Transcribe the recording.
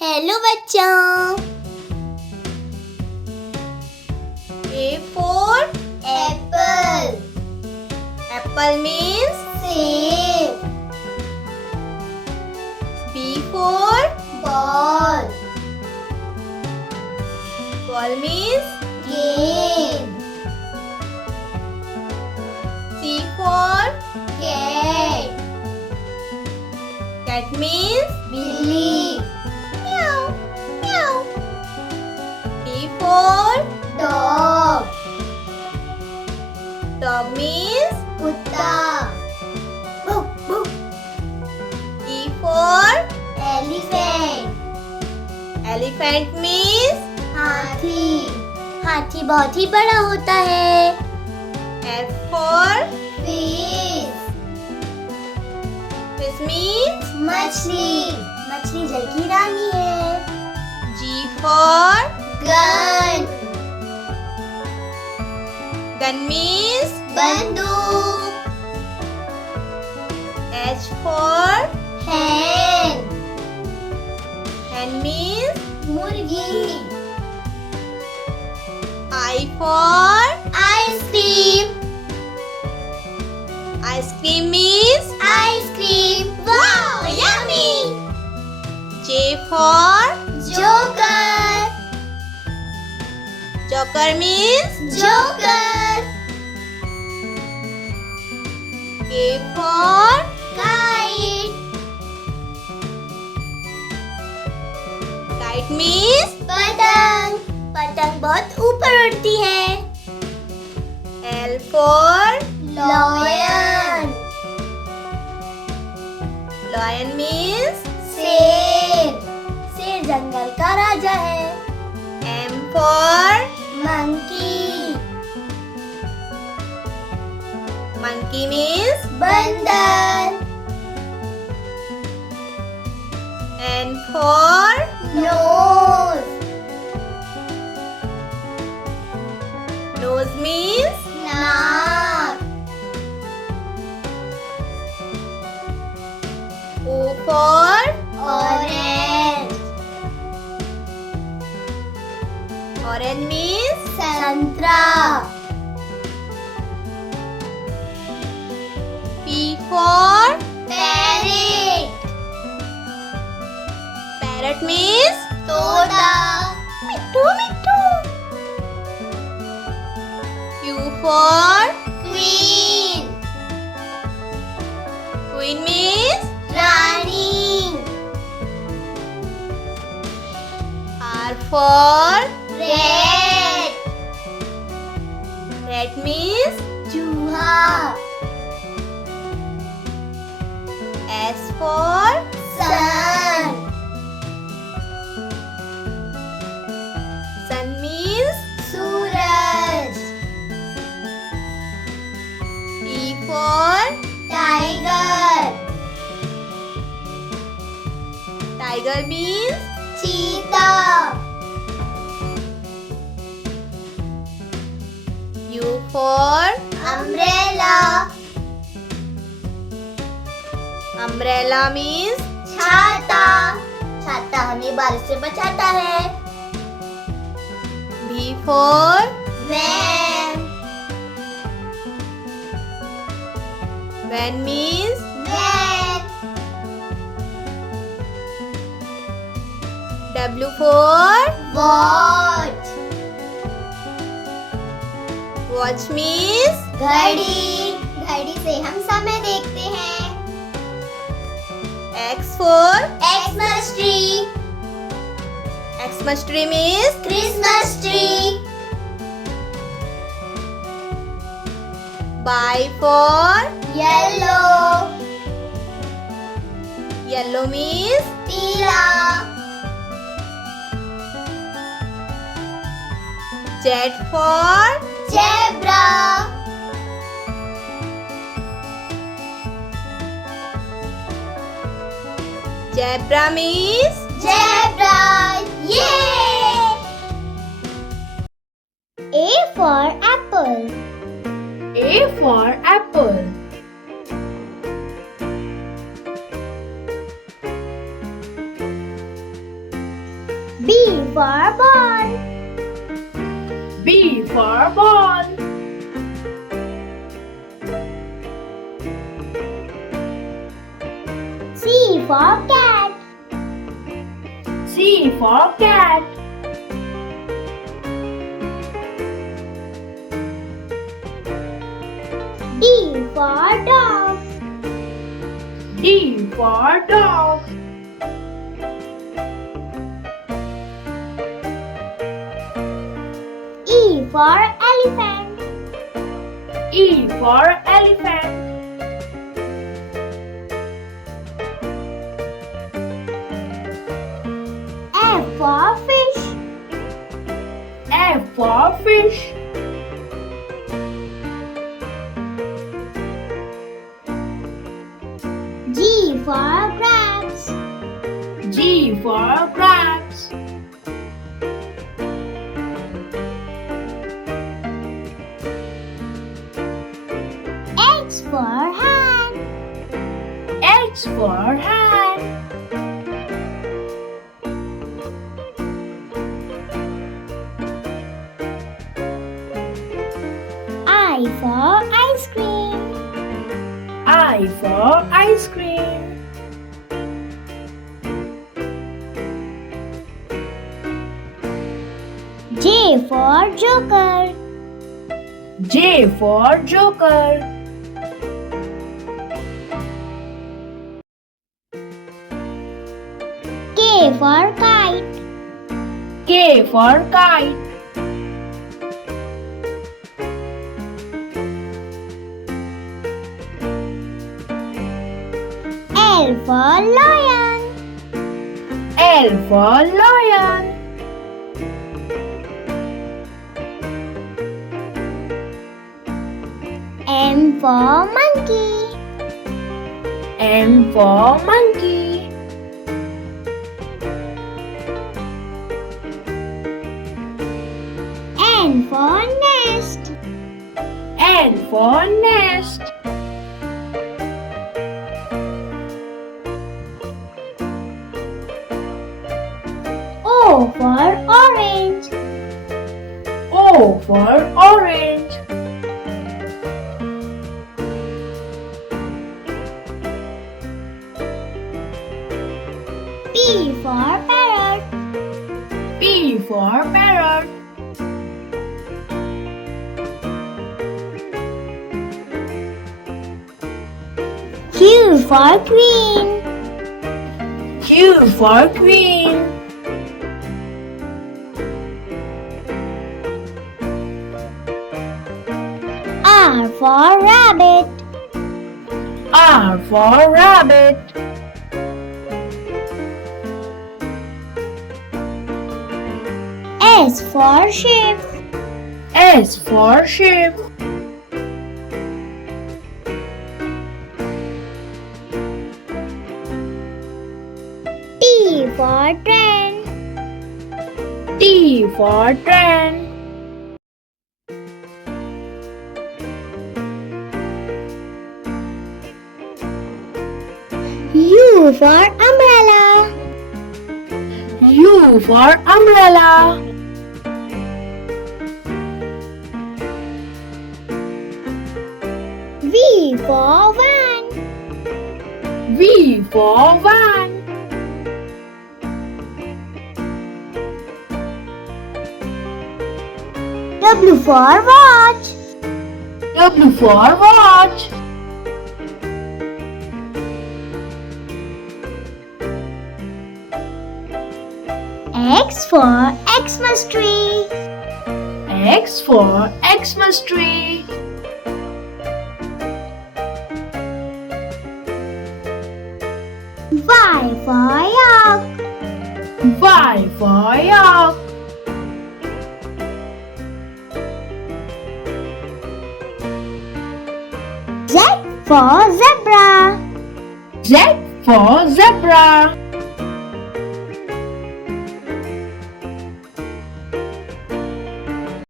Hello बच्चों। A for apple. apple means सेब। B for ball. ball means game. C for cat. cat means बिल्ली। meow meow. D for dog. dog means कुत्ता। Book book. E for elephant. elephant means हाथी। हाथी बहुत ही बड़ा होता है। F for fish. fish means मछली। मछली जल की रानी है। G for gun. gun means बंदूक। H for hen. hen means मुर्गी। I for ice cream. ice cream means ice cream. Wow yummy. J for joker. joker means joker. K for kite. kite means पतंग। पतंग बहुत ऊपर उड़ती है। L for lion. lion means शेर। शेर जंगल का राजा है। M for monkey. monkey means बंदर। N for nose. nose means नाक। O for orange. orange means संतरा। P for parrot. parrot means तोता। मिट्टू मिट्टू Q for queen. queen means रानी। R for red. rat means चूहा। S for sun. sun means सूरज। T for tiger. tiger means चीता। U for umbrella. umbrella means छाता। छाता हमें बारिश से बचाता है। V for van. van means van. W for watch. watch means घड़ी। घड़ी से हम समय देखते हैं। X for Xmas tree. Xmas tree means Christmas tree. Y for yellow. yellow means पीला। Z for zebra. zebra means zebra. ये। A for apple. A for apple. B for ball. B for ball. C for cat. C for cat. D for dog. D for dog. E for elephant. E for elephant. F for fish. F for fish. G for grapes. G for grapes. H for hand. H for hand. I for ice cream. I for ice cream. J for joker. J for joker. K for kite. K for kite. L for lion. L for lion. M for monkey. M for monkey. N for nest. N for nest. O for orange. O for orange. P for parrot. P for parrot. Q for queen. Q for queen. R for rabbit. R for rabbit. S for sheep. S for sheep. T for train. T for train. U for umbrella. U for umbrella. V for van. V for van. W for watch. W for watch. X for Xmas tree. X for Xmas tree. Y for yak. Y for yak. Z for zebra. Z for zebra.